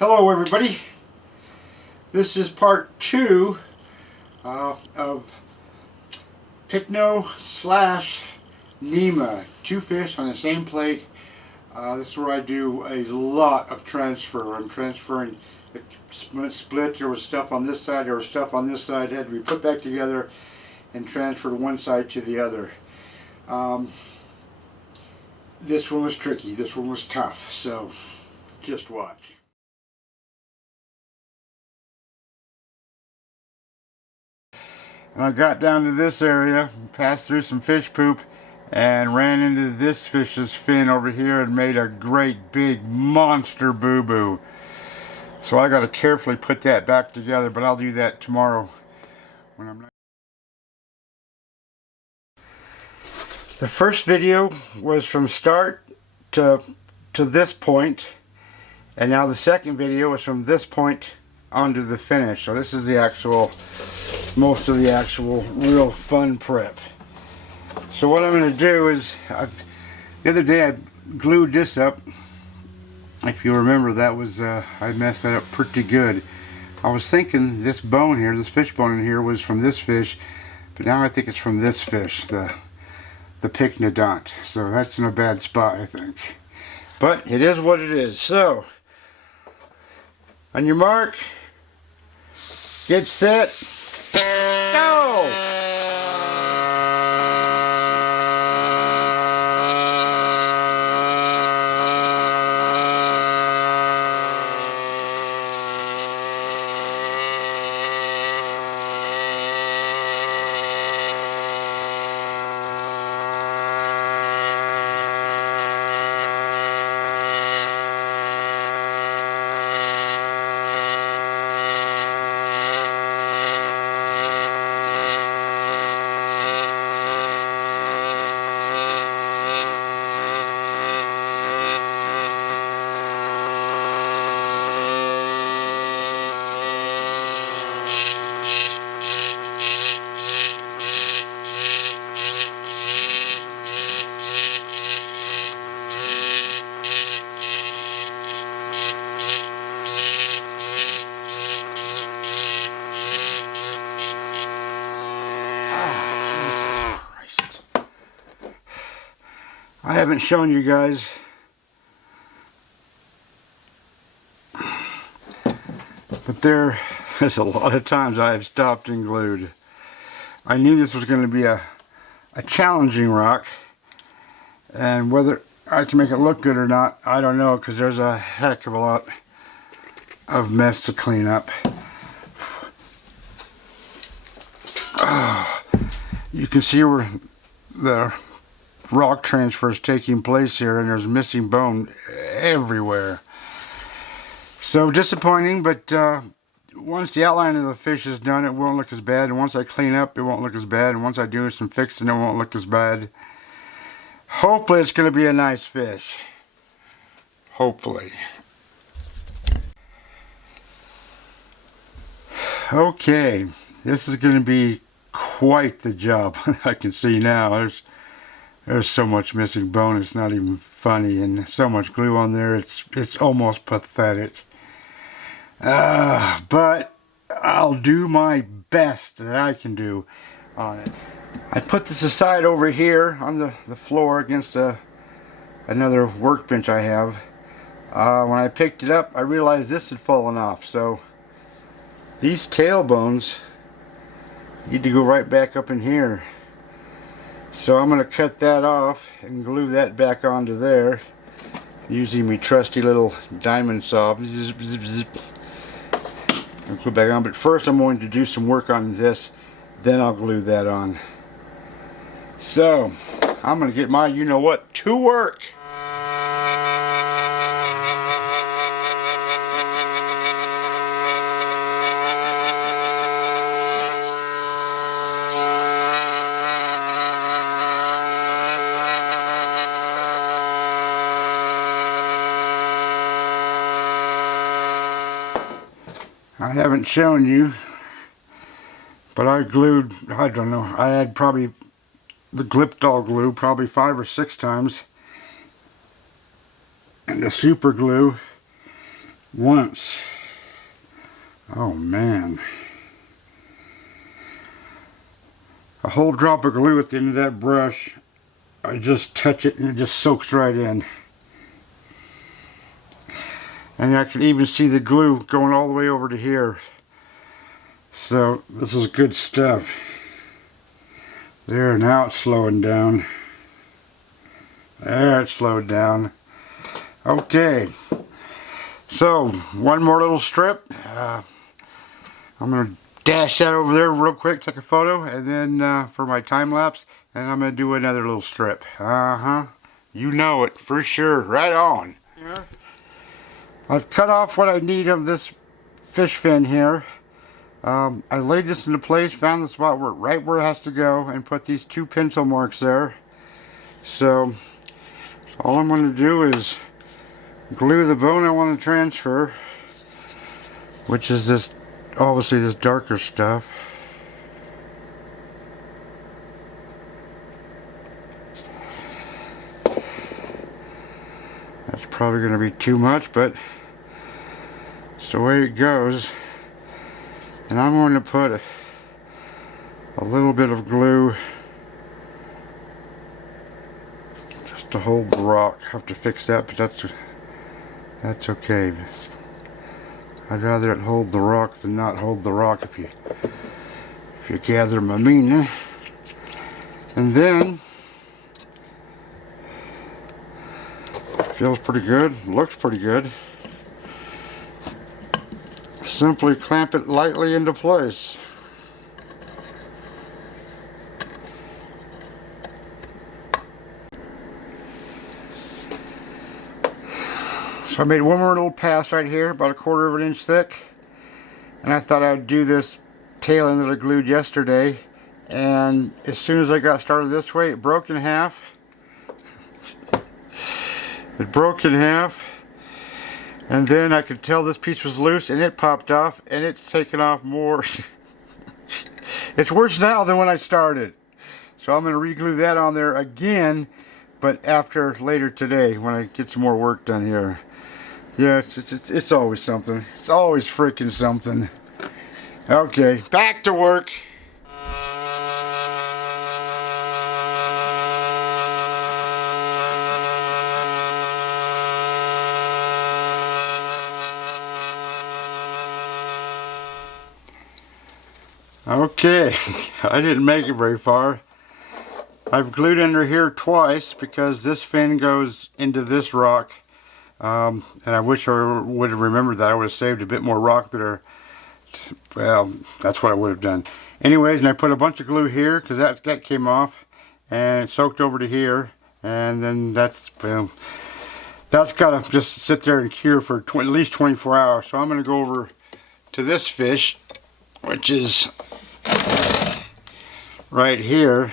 Hello everybody, this is part 2 of Picno slash Nema, two fish on the same plate. This is where I do a lot of transfer. I'm transferring the split. There was stuff on this side, there was stuff on this side, it had to be put back together and transferred one side to the other. This one was tricky, this one was tough, so just watch. And I got down to this area, passed through some fish poop, and ran into this fish's fin over here and made a great big monster boo-boo. So I got to carefully put that back together, but I'll do that tomorrow when I'm not. The first video was from start to this point, and now the second video is from this point onto the finish. So this is the actual, most of the actual real fun prep. So what I'm going to do is, the other day I glued this up. If you remember, that was I messed that up pretty good. I was thinking this bone here, this fish bone in here, was from this fish, but now I think it's from this fish, the pycnodont. So that's in a bad spot, I think. But it is what it is. So on your mark, get set, go! I haven't shown you guys, but there's a lot of times I have stopped and glued. I knew this was going to be a challenging rock, and whether I can make it look good or not, I don't know, because there's a heck of a lot of mess to clean up. You can see where the rock transfer is taking place here, and there's missing bone everywhere. So disappointing, but once the outline of the fish is done, it won't look as bad, and once I clean up, it won't look as bad, and once I do some fixing, it won't look as bad. Hopefully it's going to be a nice fish. Hopefully. Okay, this is going to be quite the job. I can see now there's so much missing bone, it's not even funny, and so much glue on there, it's almost pathetic. But I'll do my best that I can do on it. I put this aside over here on the floor against another workbench I have. When I picked it up, I realized this had fallen off, so these tail bones need to go right back up in here. So I'm going to cut that off and glue that back onto there using my trusty little diamond saw. Zip, zip, zip. And glue back on. But first I'm going to do some work on this, then I'll glue that on. So I'm going to get my you-know-what to work. I haven't shown you, but I glued, I don't know, I had probably the Gliptol glue probably 5 or 6 times, and the super glue once. Oh man. A whole drop of glue at the end of that brush. I just touch it and it just soaks right in. And I can even see the glue going all the way over to here. So this is good stuff. There, now it's slowing down. There, it slowed down. Okay. So, one more little strip. I'm going to dash that over there real quick, take a photo, and then for my time lapse, and I'm going to do another little strip. You know it, for sure. Right on. Yeah. I've cut off what I need of this fish fin here. I laid this into place, found the spot right where it has to go, and put these 2 pencil marks there. So, all I'm going to do is glue the bone I want to transfer, which is this, obviously this darker stuff. That's probably going to be too much, but it's the way it goes. And I'm going to put a little bit of glue just to hold the rock. I have to fix that, but that's okay. I'd rather it hold the rock than not hold the rock, if you gather my meaning. And then feels pretty good, looks pretty good. Simply clamp it lightly into place. So I made one more little pass right here, about 1/4 of an inch thick, and I thought I would do this tail end that I glued yesterday, and as soon as I got started this way, it broke in half. It broke in half. And then I could tell this piece was loose, and it popped off, and it's taken off more. It's worse now than when I started. So I'm going to re-glue that on there again, but after later today when I get some more work done here. Yeah, it's always something. It's always freaking something. Okay, back to work. Okay, I didn't make it very far. I've glued under here twice because this fin goes into this rock, and I wish I would have remembered that. I would have saved a bit more rock there. Well, that's what I would have done. Anyways, and I put a bunch of glue here because that came off and it soaked over to here, and then that's got to just sit there and cure for at least 24 hours. So I'm going to go over to this fish, which is right here,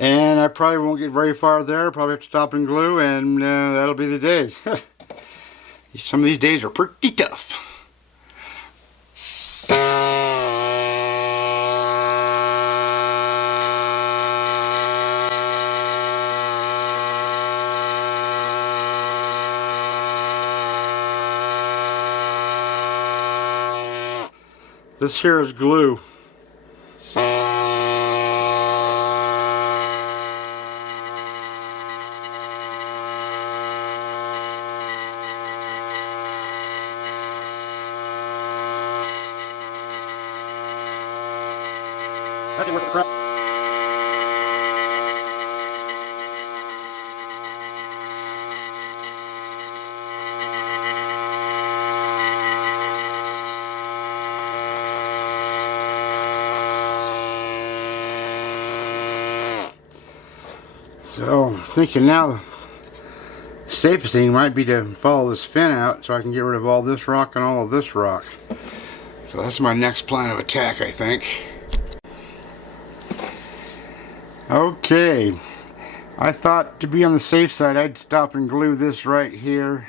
and I probably won't get very far there. Probably have to stop and glue, and that'll be the day. Some of these days are pretty tough. This here is glue. Nothing worth the crap. So, I'm thinking now the safest thing might be to follow this fin out so I can get rid of all this rock and all of this rock. So that's my next plan of attack, I think. Okay, I thought to be on the safe side I'd stop and glue this right here,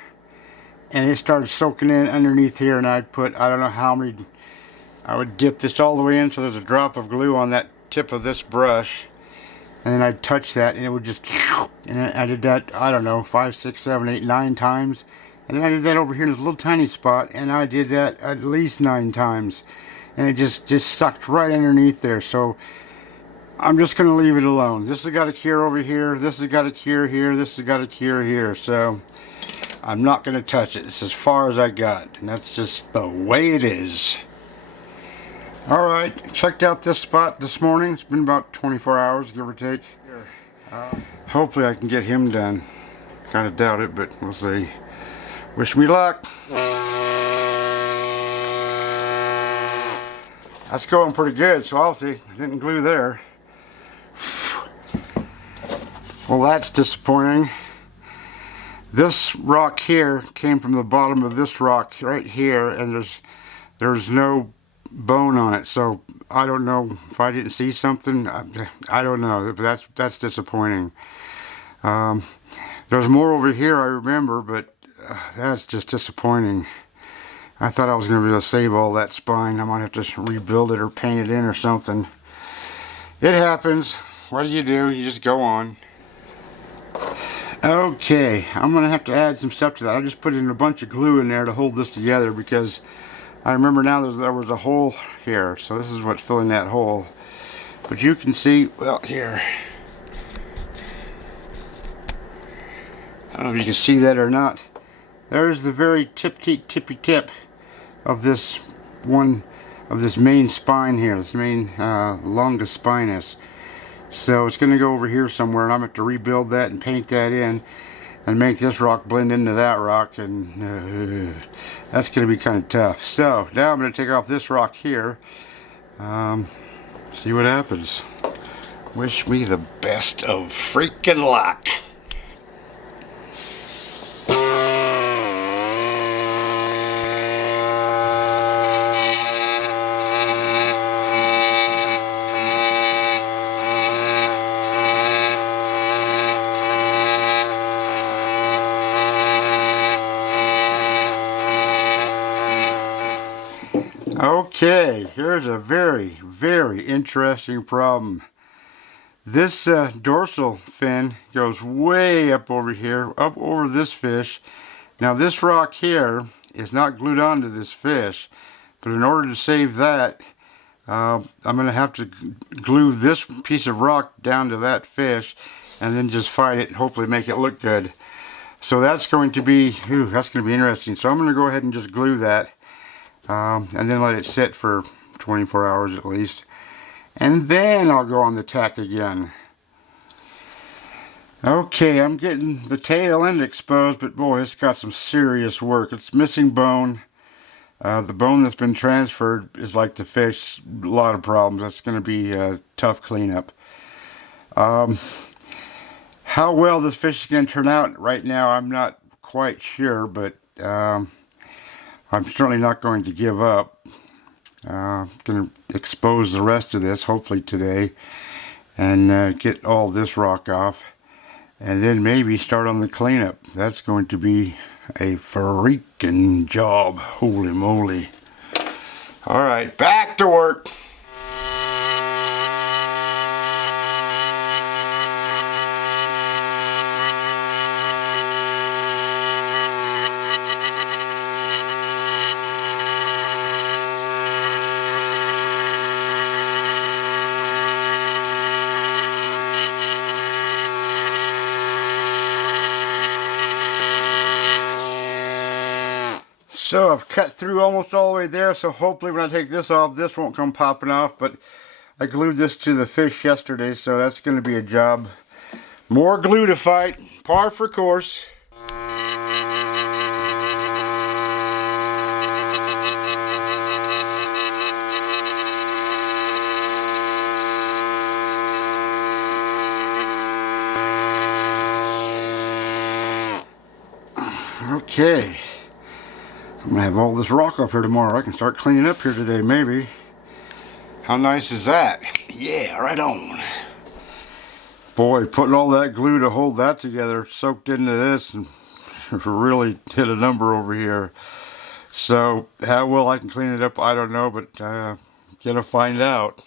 and it started soaking in underneath here, and I'd put, I don't know how many, I would dip this all the way in so there's a drop of glue on that tip of this brush, and then I'd touch that and it would just, and I did that, I don't know, 5, 6, 7, 8, 9 times, And then I did that over here in this little tiny spot, and I did that at least 9 times. And it just sucked right underneath there. So I'm just going to leave it alone. This has got a cure over here. This has got a cure here. This has got a cure here. So I'm not going to touch it. It's as far as I got. And that's just the way it is. Alright, checked out this spot this morning. It's been about 24 hours, give or take. Hopefully I can get him done. Kind of doubt it, but we'll see. Wish me luck. That's going pretty good, so I'll see. Didn't glue there. Well, that's disappointing. This rock here came from the bottom of this rock right here, and there's no bone on it, so I don't know if I didn't see something. I don't know, but that's disappointing. There's more over here, I remember, but that's just disappointing. I thought I was going to be able to save all that spine. I might have to rebuild it or paint it in or something. It happens. What do? You just go on. Okay, I'm going to have to add some stuff to that. I just put in a bunch of glue in there to hold this together because I remember now there was a hole here, so this is what's filling that hole. But you can see, well, here. I don't know if you can see that or not. There's the very tippy tip of this main spine here, this main longus spinous. So it's going to go over here somewhere, and I'm going to have to rebuild that and paint that in and make this rock blend into that rock, and that's going to be kind of tough. So now I'm going to take off this rock here, see what happens. Wish me the best of freaking luck. Okay, here's a very, very interesting problem. This dorsal fin goes way up over here, up over this fish. Now this rock here is not glued onto this fish, but in order to save that, I'm going to have to glue this piece of rock down to that fish and then just fight it and hopefully make it look good. So that's going to be, that's going to be interesting. So I'm going to go ahead and just glue that. And then let it sit for 24 hours at least, and then I'll go on the tack again. Okay, I'm getting the tail end exposed, but boy, it's got some serious work. It's missing bone. The bone that's been transferred is like the fish, a lot of problems. That's going to be a tough cleanup. How well this fish is going to turn out right now, I'm not quite sure, but I'm certainly not going to give up. I'm going to expose the rest of this, hopefully today, and get all this rock off, and then maybe start on the cleanup. That's going to be a freaking job. Holy moly. Alright, back to work. So I've cut through almost all the way there, so hopefully when I take this off, this won't come popping off, but I glued this to the fish yesterday, so that's going to be a job. More glue to fight, par for course. Okay. I'm going to have all this rock off here tomorrow. I can start cleaning up here today, maybe. How nice is that? Yeah, right on. Boy, putting all that glue to hold that together soaked into this and really hit a number over here. So, how well I can clean it up, I don't know, but gonna find out.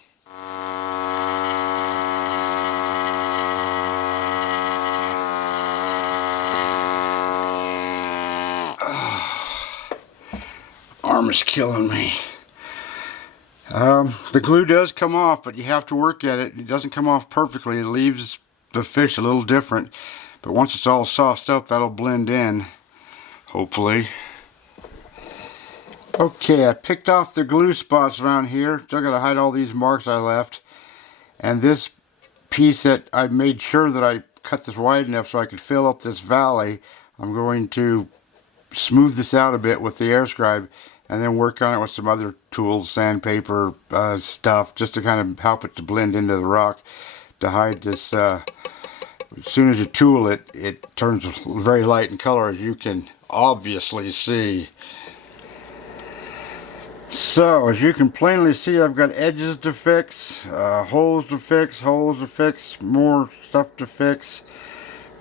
arm is killing me. The glue does come off, but you have to work at it. It doesn't come off perfectly. It leaves the fish a little different. But once it's all sauced up, that'll blend in, hopefully. Okay, I picked off the glue spots around here. Still got to hide all these marks I left. And this piece that I made sure that I cut this wide enough so I could fill up this valley, I'm going to smooth this out a bit with the air scribe and then work on it with some other tools, sandpaper, stuff, just to kind of help it to blend into the rock, to hide this. As soon as you tool it, it turns very light in color, as you can obviously see. So, as you can plainly see, I've got edges to fix, holes to fix, more stuff to fix.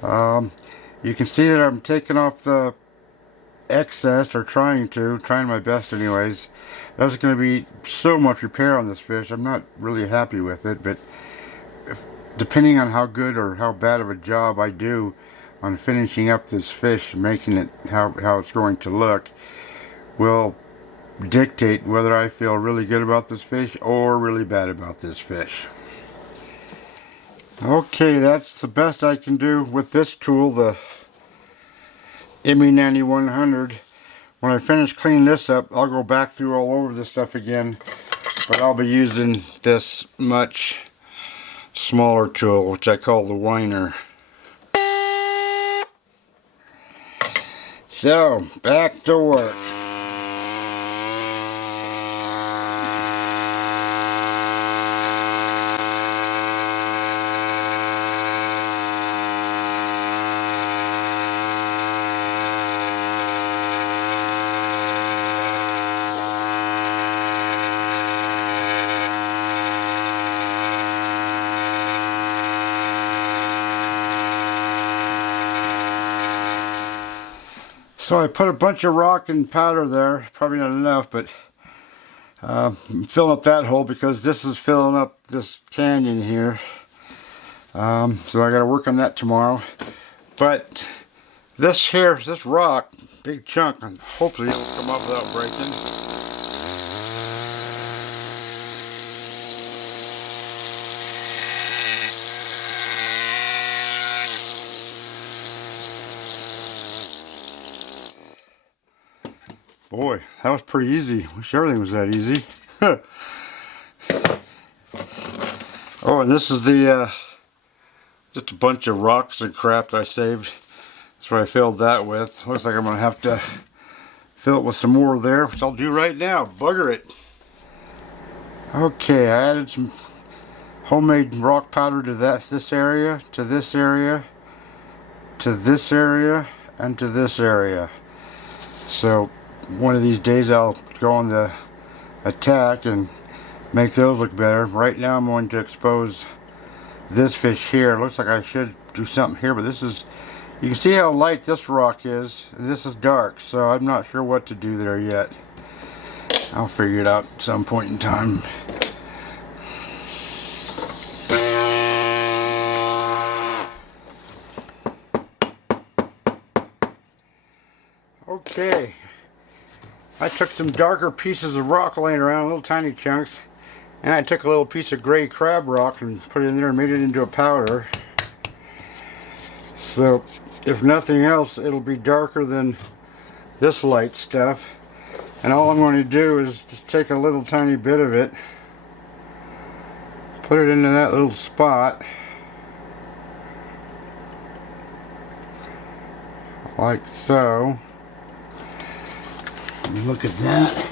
You can see that I'm taking off the excess, or trying my best anyways. There's going to be so much repair on this fish. I'm not really happy with it, but depending on how good or how bad of a job I do on finishing up this fish, making it how it's going to look, will dictate whether I feel really good about this fish or really bad about this fish. Okay, that's the best I can do with this tool, the ME9100. When I finish cleaning this up, I'll go back through all over this stuff again, but I'll be using this much smaller tool, which I call the whiner. So, back to work. So I put a bunch of rock and powder there, probably not enough, but fill up that hole because this is filling up this canyon here. So I got to work on that tomorrow. But this rock, big chunk, and hopefully it'll come up without breaking. Boy, that was pretty easy. Wish everything was that easy. Oh, and this is the just a bunch of rocks and crap that I saved. That's what I filled that with. Looks like I'm gonna have to fill it with some more there, which I'll do right now. Bugger it. Okay, I added some homemade rock powder to this area, to this area, to this area, and to this area. So one of these days I'll go on the attack and make those look better. Right now I'm going to expose this fish here. It looks like I should do something here, but this is, you can see how light this rock is, and this is dark, so I'm not sure what to do there yet. I'll figure it out at some point in time. Okay, I took some darker pieces of rock laying around, little tiny chunks, and I took a little piece of gray crab rock and put it in there and made it into a powder. So if nothing else, it'll be darker than this light stuff. And all I'm going to do is just take a little tiny bit of it, put it into that little spot, like so. Look at that.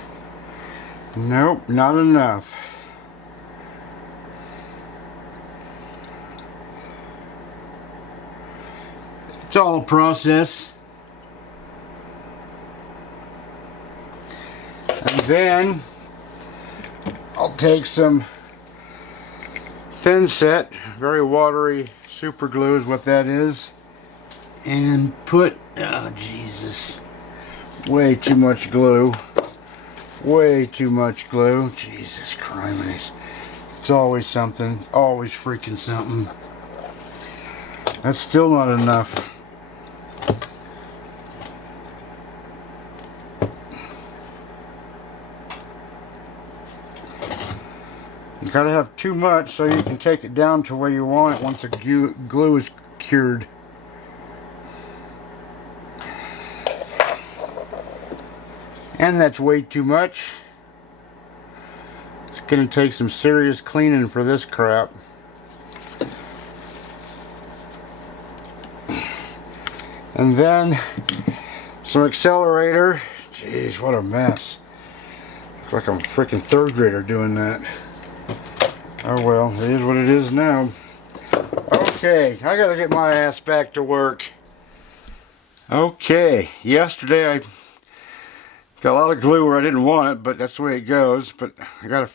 Nope, not enough. It's all a process. And then I'll take some thin set, very watery super glue is what that is, and put, oh Jesus, way too much glue. Way too much glue. Jesus Christ. It's always something. Always freaking something. That's still not enough. You gotta have too much so you can take it down to where you want it once the glue is cured. And that's way too much. It's gonna take some serious cleaning for this crap. And then some accelerator. Jeez, what a mess. Looks like I'm a freaking third grader doing that. Oh well, it is what it is now. Okay, I gotta get my ass back to work. Okay, yesterday I got a lot of glue where I didn't want it, but that's the way it goes. But I gotta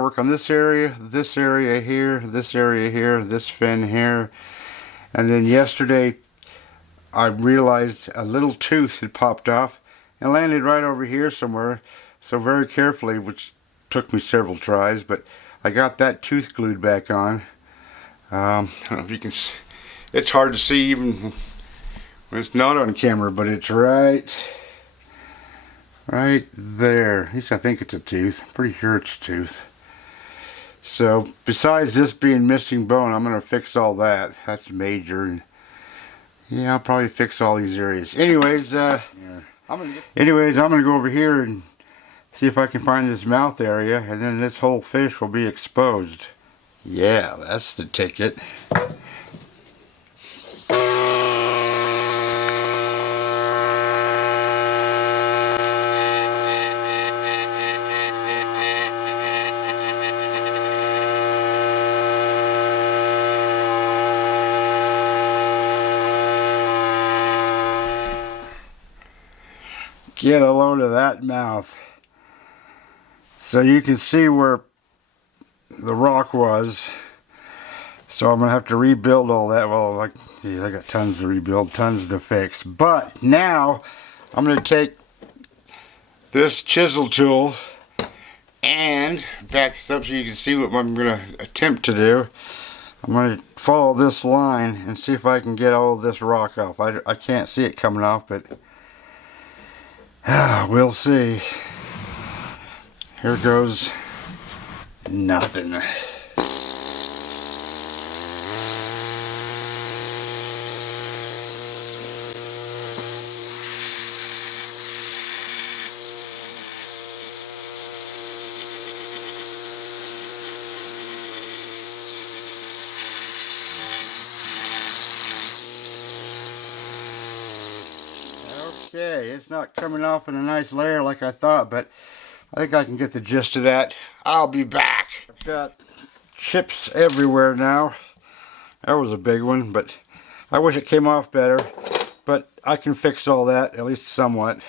work on this area here, this area here, this fin here. And then yesterday I realized a little tooth had popped off and landed right over here somewhere. So very carefully, which took me several tries, but I got that tooth glued back on. I don't know if you can see. It's hard to see even when it's not on camera, but it's right there. At least I think it's a tooth. I'm pretty sure it's a tooth. So besides this being missing bone, I'm going to fix all that. That's major. And yeah, I'll probably fix all these areas. Anyways, I'm going to go over here and see if I can find this mouth area, and then this whole fish will be exposed. Yeah, that's the ticket. Get a load of that mouth. So you can see where the rock was. So I'm going to have to rebuild all that. Well, I got tons to rebuild, tons to fix. But now I'm going to take this chisel tool and back this up so you can see what I'm going to attempt to do. I'm going to follow this line and see if I can get all of this rock off. I can't see it coming off, but we'll see. Here goes nothing. Okay, it's not coming off in a nice layer like I thought, but I think I can get the gist of that. I'll be back. I've got chips everywhere now. That was a big one, but I wish it came off better. But I can fix all that, at least somewhat.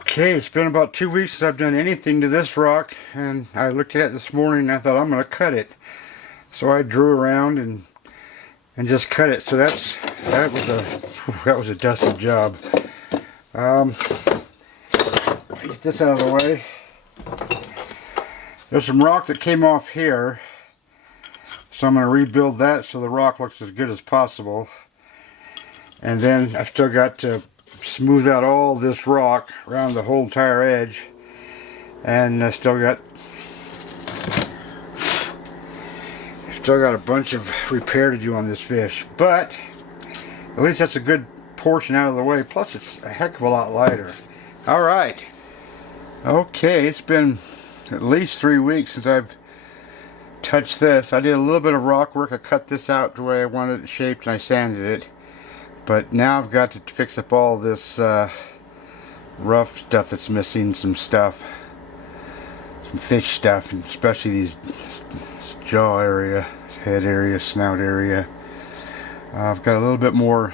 Okay, it's been about 2 weeks since I've done anything to this rock, and I looked at it this morning and I thought I'm going to cut it. So I drew around and just cut it. So that was a dusty job. Get this out of the way. There's some rock that came off here, so I'm going to rebuild that so the rock looks as good as possible. And then I've still got to smooth out all this rock around the whole entire edge, and I still got a bunch of repair to do on this fish, but at least that's a good portion out of the way. Plus it's a heck of a lot lighter. All right, okay, it's been at least 3 weeks since I've touched this. I did a little bit of rock work. I cut this out the way I wanted it shaped and I sanded it. But now I've got to fix up all this rough stuff that's missing, some stuff, some fish stuff, and especially these jaw area, head area, snout area. I've got a little bit more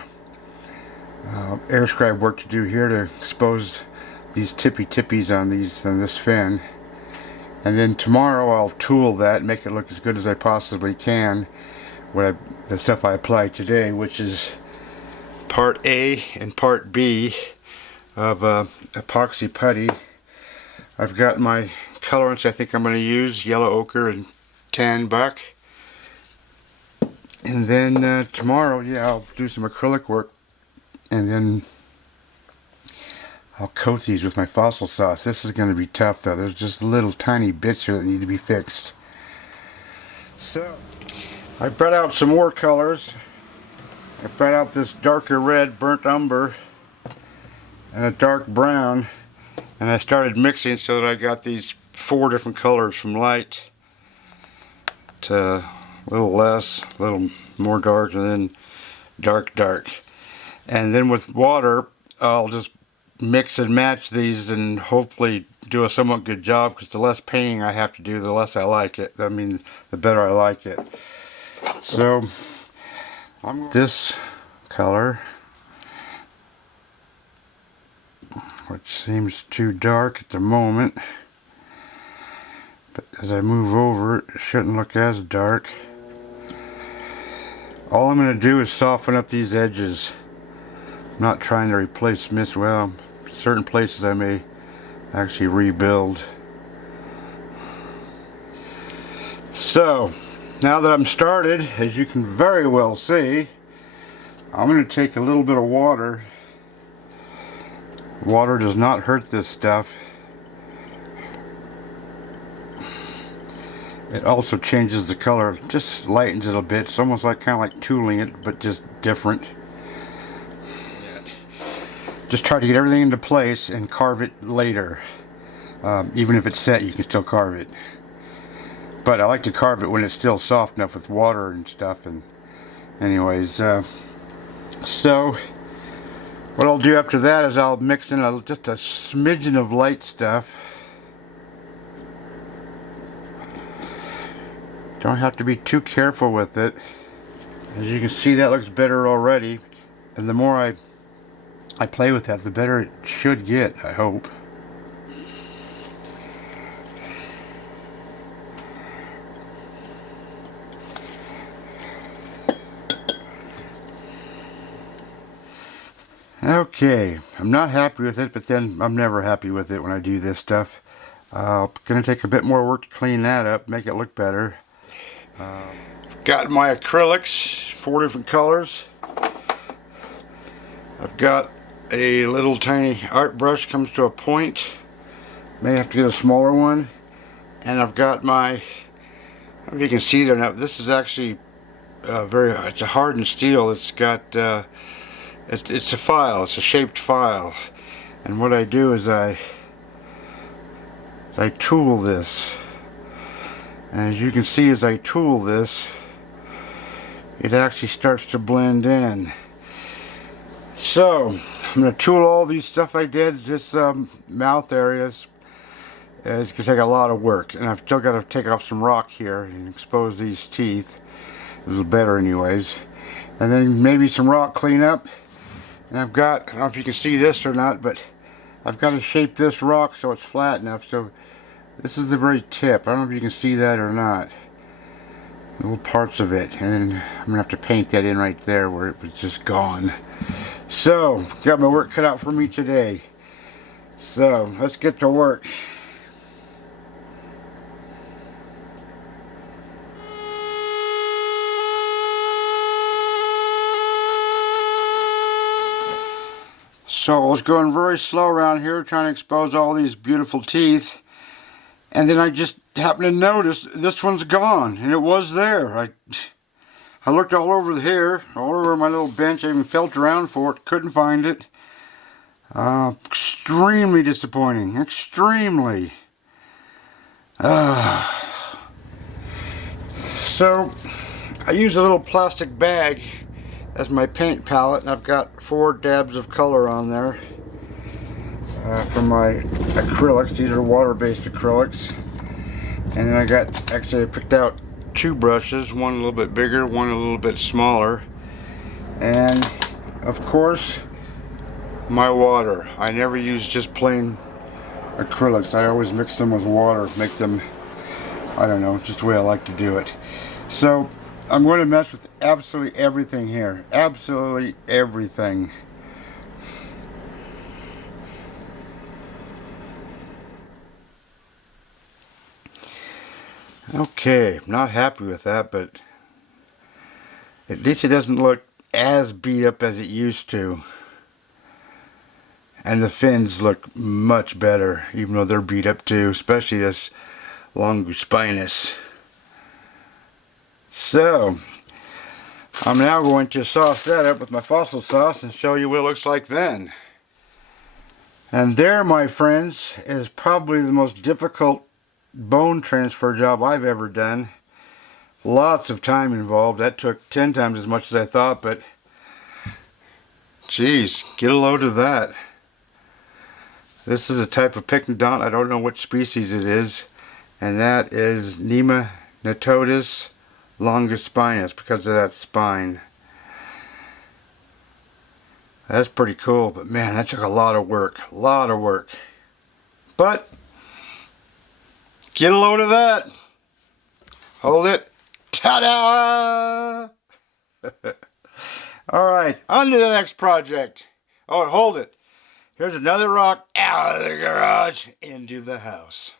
air scribe work to do here to expose these tippies on this fin. And then tomorrow I'll tool that and make it look as good as I possibly can with the stuff I applied today, which is Part A and Part B of epoxy putty. I've got my colorants I think I'm going to use, yellow ochre and tan buck. And then tomorrow, yeah, I'll do some acrylic work, and then I'll coat these with my fossil sauce. This is going to be tough though. There's just little tiny bits here that need to be fixed. So, I brought out some more colors. I brought out this darker red, burnt umber, and a dark brown, and I started mixing so that I got these 4 different colors, from light to a little less, a little more dark, and then dark. And then with water, I'll just mix and match these and hopefully do a somewhat good job, because the less painting I have to do, the less I like it. I mean, the better I like it. So, this color, which seems too dark at the moment, but as I move over it, it shouldn't look as dark. All I'm going to do is soften up these edges. I'm not trying to replace mist. Well, certain places I may actually rebuild. So, now that I'm started, as you can very well see, I'm going to take a little bit of water. Water does not hurt this stuff. It also changes the color, just lightens it a bit. It's almost like kind of like tooling it, but just different. Just try to get everything into place and carve it later. Even if it's set, you can still carve it. But I like to carve it when it's still soft enough with water and stuff. And anyways, so what I'll do after that is I'll mix in just a smidgen of light stuff. Don't have to be too careful with it. As you can see, that looks better already. And the more I play with that, the better it should get, I hope. Okay, I'm not happy with it, but then I'm never happy with it when I do this stuff. Gonna take a bit more work to clean that up, make it look better. Got my acrylics, 4 different colors. I've got a little tiny art brush, comes to a point. May have to get a smaller one. And I've got my, I don't know if you can see there now, this is actually it's a hardened steel. It's got, it's a file, it's a shaped file. And what I do is I tool this. And as you can see, as I tool this, it actually starts to blend in. So, I'm going to tool all these stuff I did, just mouth areas. It's going to take a lot of work. And I've still got to take off some rock here and expose these teeth. A little better anyways. And then maybe some rock cleanup. And I've got, I don't know if you can see this or not, but I've got to shape this rock so it's flat enough. So this is the very tip. I don't know if you can see that or not. Little parts of it. And then I'm going to have to paint that in right there where it was just gone. So, got my work cut out for me today. So, let's get to work. So, I was going very slow around here trying to expose all these beautiful teeth. And then I just happened to notice this one's gone. And it was there. I looked all over here, all over my little bench. I even felt around for it, couldn't find it. Extremely disappointing, extremely. So, I use a little plastic bag as my paint palette, and I've got 4 dabs of color on there for my acrylics. These are water-based acrylics. And then I picked out 2 brushes, one a little bit bigger, one a little bit smaller. And of course, my water. I never use just plain acrylics. I always mix them with water, make them, I don't know, just the way I like to do it. So I'm going to mess with absolutely everything here. Absolutely everything. Okay, I'm not happy with that, but at least it doesn't look as beat up as it used to. And the fins look much better, even though they're beat up too, especially this longus spinus. So, I'm now going to sauce that up with my fossil sauce and show you what it looks like then. And there, my friends, is probably the most difficult bone transfer job I've ever done. Lots of time involved. That took 10 times as much as I thought, but geez, get a load of that. This is a type of pycnodont. I don't know which species it is, and that is Nematodus longus spinus because of that spine. That's pretty cool, but man, that took a lot of work. A lot of work. But get a load of that. Hold it. Ta-da! Alright, on to the next project. Oh, and hold it. Here's another rock out of the garage into the house.